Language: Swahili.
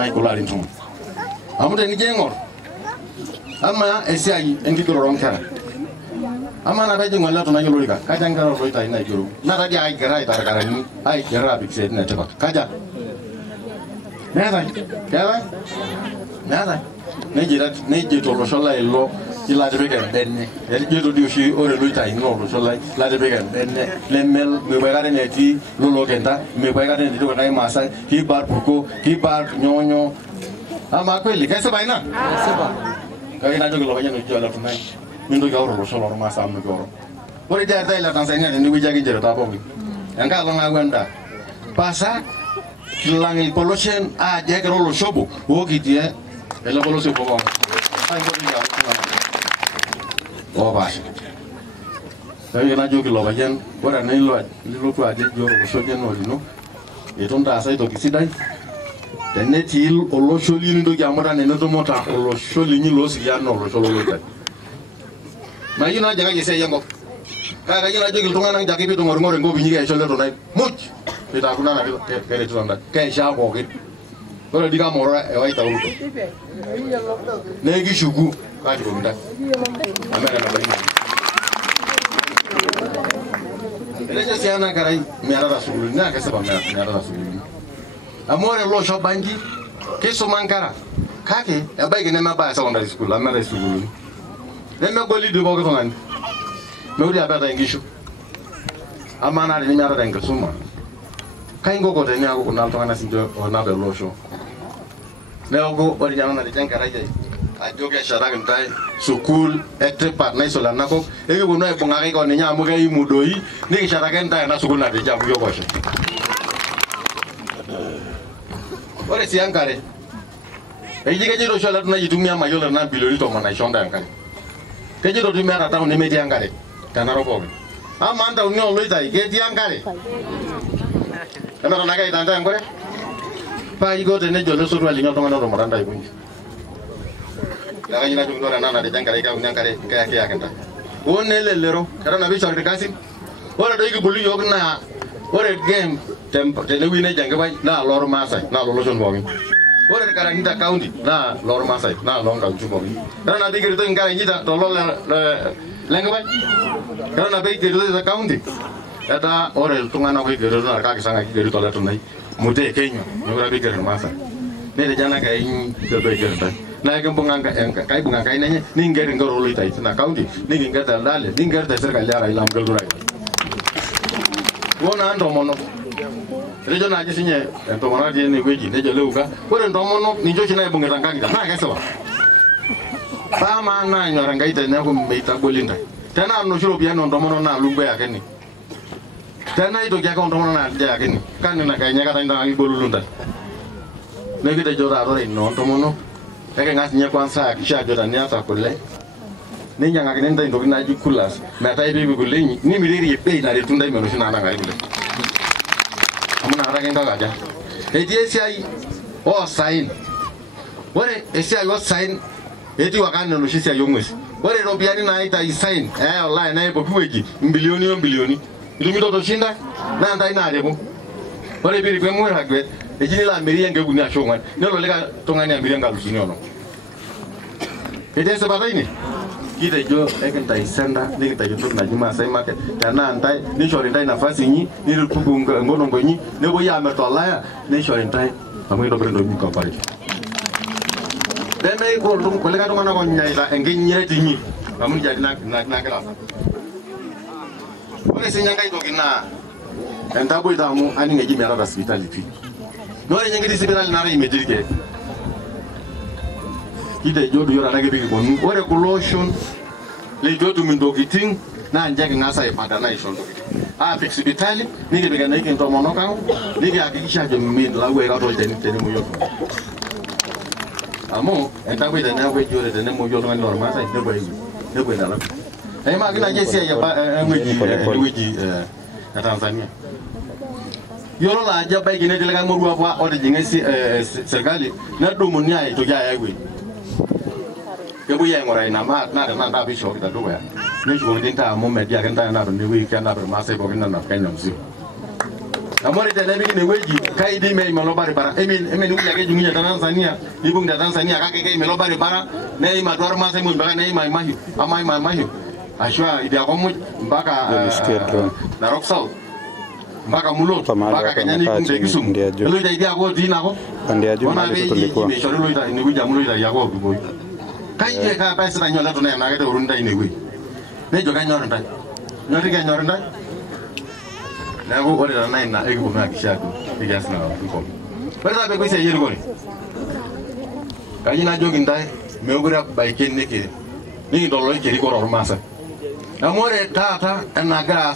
tunai kula rintum amude ni jengor ama esiai engigoro ronkara ama na taji ngala tunai lorika kaja ngara roita ina juru na taji ai gerai tarakarani ai gera bikse na teba kaja nada ne jito lo shola ilo ila de begen benne el jito diushi ore luita ino lo shola la de begen benne lemmel me bagare neti lolo kenta me bagare neti ko nai masa ki bar puko ki bar nyonyo ama kweli kaisa baina seba kaya na jogo lo kanya no jola tunai mindo gauro lo shola ma sa me gauro ore dia dai la Tanzania ni wijagi jero ta bongi anga lo ngawenda pasa kilangi poloshen a jegero lo shobo wogitie elo poloshe bobo ai ko dia o ba kaya na jogo lo bayan ora nei lo tu ade joro lo shoje no lino e tonta sai to kisidai teneti o lo sholi ni do jamora ne no mota o lo sholi ni lo si ya no lo sholo lo ta ma yina jaga je sai yango kaga yina jogo to ngana jagi bi to ngor ngor ngo bi ni ga sholo to nai much kita kuna na kere tu anda kayak siapa gitu kalau di kamar e wai tahu negi shugu kaji bunda amera na bari ele já se ana carai mera da sugulu na ka saba mera da sugulu amore lo sho bangi ke so mankara kake e bai gene ma ba secondary school amera sugulu den me goli du bogo tongan me uri abata ngishu amana ni mera da ngasuma kaingo ko tenya ko na tongana sinjo na be losho lego ori jana na jang karaje a joge shara ntai sukul ete partner sola nako ege bono e bonga ko ne nyamu ga imudoi ni shara ntai na sukul na de jamu yo ko she ore si ankare e jige jiro shala na yitumia mayola na bilori to mana shonda ankare ke jiro tu mera tawo ne medi ankare tanaro ko amanda unyo loita ke ti ankare Emang naga itu anda yang kore? Pak Igo tene jolo suruh alinyo tongan orang meranda ibu. Naga ina jumlah orang nana dijang kare kau nyang kare kaya kenta. Oh nelelero, karena nabi cari kasih. Orang doi kebuli jog na, orang game tempo tene wina jang kebai na lor masai, na loloson bongi. Orang sekarang kita county, na lor masai, na long kau cuma bongi. Karena nabi kerja ingkar kita tolol lengkebai. Karena nabi kerja county. Eta ore tunga na kigero na ka kisanga kigero tola tunai mute kenyo ngora bigero masa ne de jana ka yin do bigero ta na ke bunga kai bunga kai nanya ningere ngoro lo itai na county ninga ta dale ninga ta serka lara ilam galdurai wona ando mono rejo na je sinye to mona je ni gweji ne je leuka ore ndo mono ni jo china bunga tanga kita na ka sawa ba ma na nyora ngai ta na ko meita bolinda tena no shiro piano ndo mono na lumbe ya keni tena itu kaya kau teman nak dia kini kan nak kayaknya kata indah lagi bolulu ntar nih kita jodoh ada ino teman kayak ngasihnya kuansa kisah jodohnya tak boleh nih yang akhirnya indah itu kena jukulas mata ibu boleh ini mirip ibu nari tunda manusia nana nggak boleh kamu nara kita aja dia siai oh sign boleh siai oh sign itu akan manusia siai yungus boleh robiani naik tai sign online naik berkuaji bilioni Itu mito to shinda na ndai na rebo ore biri kwe mwe hagwet e jini la meri yang guni ashongan ne lo lega tongani amiri yang galusi nyono ete sabata ini kita jo eken tai senda ni kita jo na juma sai market dana ndai ni shori ndai nafasi ni ni rupugu ngono ngoni ne bo ya merto la ni shori ndai amu do brendo mi ko pare deme ko dum ko lega tongana ko nyai la engin nyeti ni amu jadi na kala Ore senyanga itu kena, entah boleh tahu ani ngaji merah hospital itu. Nore yang di hospital nari imejiri ke. Kita jodoh orang lagi pergi bonu. Ore lotion, le jodoh mindokiting, na anjak ngasa pada na isondo. Fix hospital, ni kita pergi naik untuk monokang, ni kita akikisha jemin lagu yang kau jadi muyot. Amo, entah boleh dana boleh jodoh dana muyot dengan normal saya, ni boleh dalam. Emang kita aja sih ya Pak, Wiji Tanzania. Yolo lah aja baik ini dilakukan murua apa orang jengai serkali, nak dumunnya itu jaya gue. Kebu yang orang nama, nak bisok kita dua. Ni cuma kita mau media kita nak berdiri, kita nak bermasai, kita nak kanyang sih. amore tene bigi ne weji kai di me malo bare bara emin uja ke junginya Tanzania ibung da Tanzania kake ke melo bare bara ne ma dwar ma sai mun baka ne ma mahi amai ma mahi ashwa idia ko mu mpaka na Rocksau mpaka Mulot mpaka Kenyani kunde Kisumu lo ida idia ko dina ko Pandia Juma tulikuwa lo ida ni kuja mulo ida ya ko boy kai je ka pesa na nyola to na ga de urunda ni wi ne jo ka nyorunda nyori ka nyorunda na go ore na ina ego na kishatu igas na ko pesa be ko se yiri goni kayina jogi ndai me ogura baiken ne ke ni dolo ke ri ko ro masa amore tata na ga